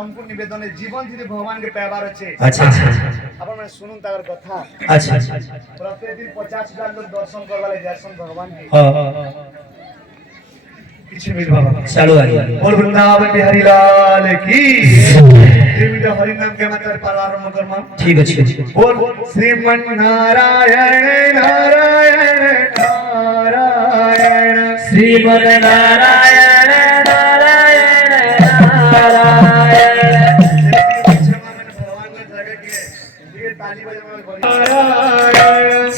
संपूर्ण निवेदन जीवन थी भगवान के पैबार अच्छे अच्छा अच्छा अपन मैं सुनुन तागर कथा अच्छा प्रत्येक दिन 50,000 लोग दर्शन करवा ले दर्शन भगवान के पीछे मिल बाबा चलो आ गया बोल वृंदावन बिहारी लाल की श्रीमद हरि नाम के मंत्र प्रारंभ करमा ठीक है बोल श्रीमन नारायण नारायण नारायण श्रीमन नारायण नारायण नारायण भगवान ने जगह के ये ताली बजाना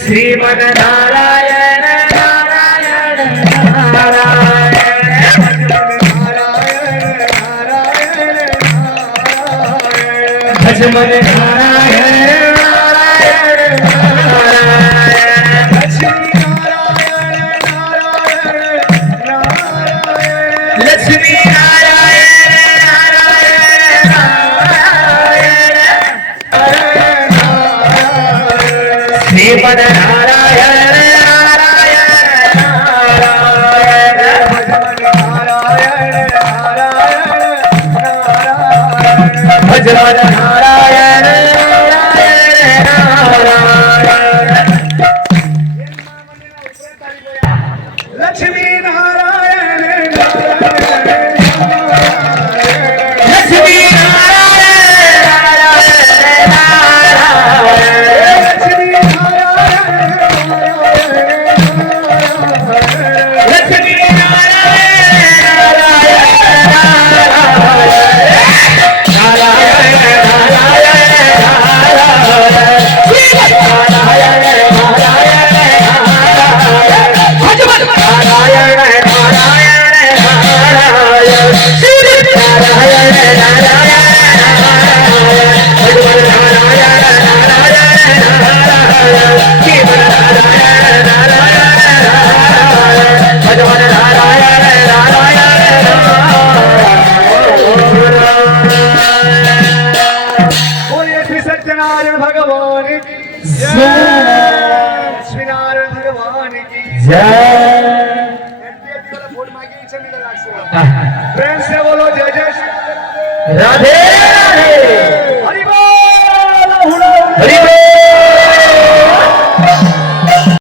श्रीमन नारायण नारायण नारायण भजमन नारायण नारायण नारायण लक्ष्मी नारायण नारायण नारायण श्रीमन नारायण नारायण नारायण भजमन नारायण नारायण नारायण लक्ष्मी नारायण लक्ष्मी नारायण लक्ष्मी सत्यनारायण भगवान की जय लक्ष्मीनारायण भगवान की प्रेम से बोलो जय जय श्री राधे